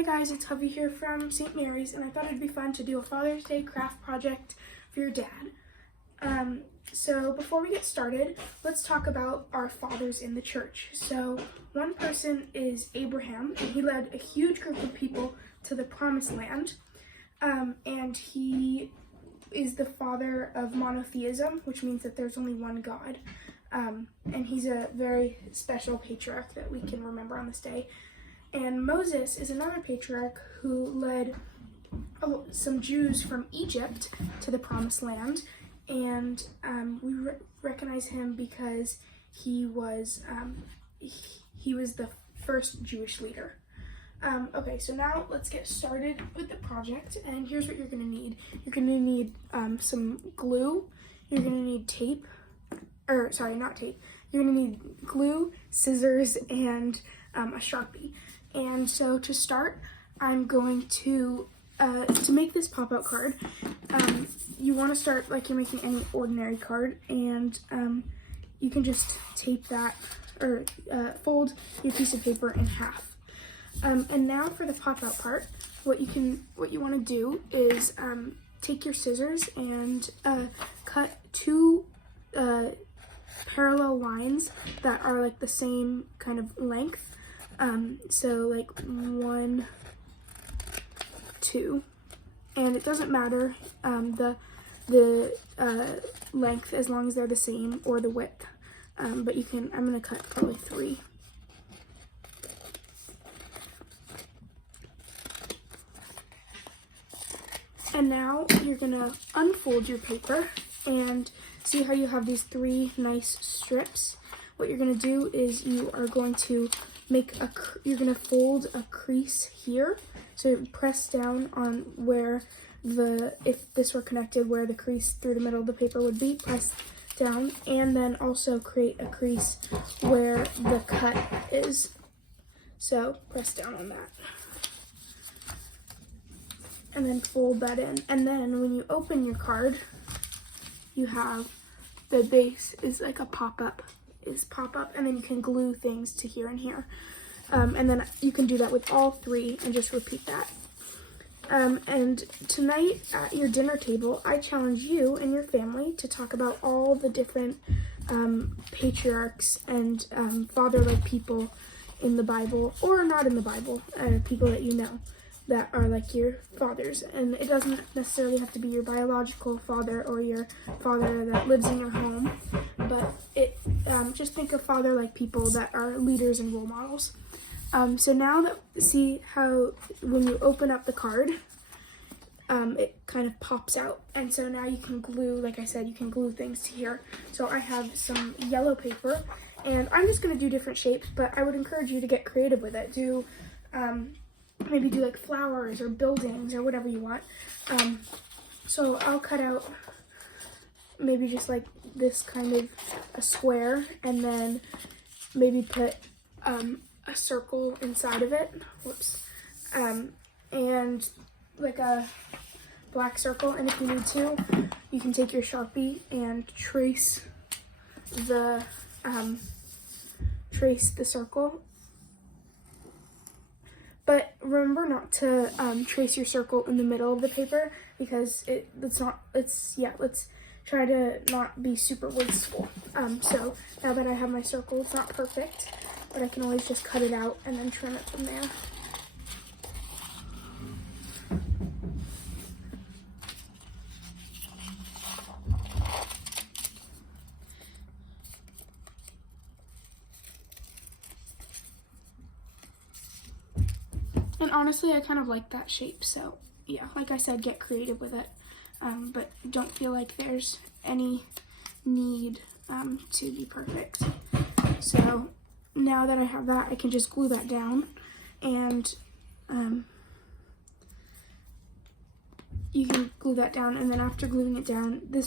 Hi guys, it's Hovey here from St. Mary's, and I thought it'd be fun to do a Father's Day craft project for your dad. So before we get started, let's talk about our fathers in the church. So one person is Abraham, and he led a huge group of people to the promised land, and he is the father of monotheism, which means that there's only one God, and he's a very special patriarch that we can remember on this day. And Moses is another patriarch who led some Jews from Egypt to the promised land, and we recognize him because he was the first Jewish leader. Okay, so now let's get started with the project, and here's what you're going to need. You're going to need some glue, you're going to need tape, or sorry, not tape. You're going to need glue, scissors, and a Sharpie. And so to start, I'm going to make this pop-out card, you want to start like you're making any ordinary card, and you can just tape that, or fold your piece of paper in half. And now for the pop-out part, what you want to do is take your scissors and cut two parallel lines that are like the same kind of length. So like 1, 2, and it doesn't matter the length as long as they're the same, or the width. But I'm gonna cut probably 3. And now you're gonna unfold your paper and see how you have these 3 nice strips. What you're gonna do is you are going to you're gonna fold a crease here. So press down on where if this were connected, where the crease through the middle of the paper would be, press down, and then also create a crease where the cut is. So press down on that. And then fold that in. And then when you open your card, you have the base is like a pop-up, and then you can glue things to here and here. And then you can do that with all 3 and just repeat that. And tonight at your dinner table, I challenge you and your family to talk about all the different patriarchs and father-like people in the Bible, or not in the Bible, people that you know that are like your fathers. And it doesn't necessarily have to be your biological father or your father that lives in your home, but just think of father-like people that are leaders and role models. So now see how when you open up the card, it kind of pops out. And so now you can glue, like I said, you can glue things to here. So I have some yellow paper, and I'm just going to do different shapes, but I would encourage you to get creative with it. Maybe do like flowers or buildings or whatever you want. So I'll cut out maybe just like this kind of a square, and then maybe put a circle inside of it. Whoops. And like a black circle. And if you need to, you can take your Sharpie and trace the circle. But remember not to trace your circle in the middle of the paper, because let's try to not be super wasteful. So now that I have my circle, it's not perfect, but I can always just cut it out and then trim it from there. And honestly, I kind of like that shape, so yeah, like I said, get creative with it, but don't feel like there's any need to be perfect. So now that I have that, I can just glue that down, and you can glue that down, and then after gluing it down, this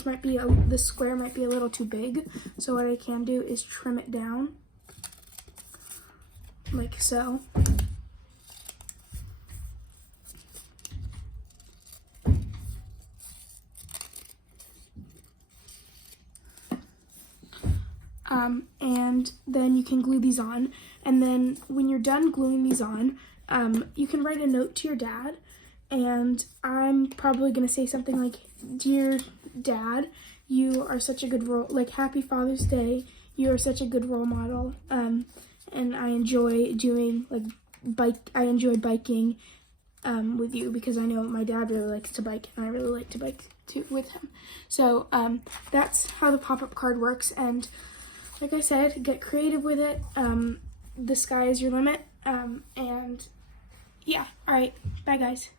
square might be a little too big, so what I can do is trim it down, like so. And then you can glue these on, and then when you're done gluing these on, you can write a note to your dad, and I'm probably gonna say something like, "Dear Dad, you are such a good role, like Happy Father's Day. You are such a good role model, and I enjoy doing I enjoy biking with you because I know my dad really likes to bike, and I really like to bike too with him." So that's how the pop-up card works, and like I said, get creative with it. The sky is your limit, and yeah, all right, bye guys.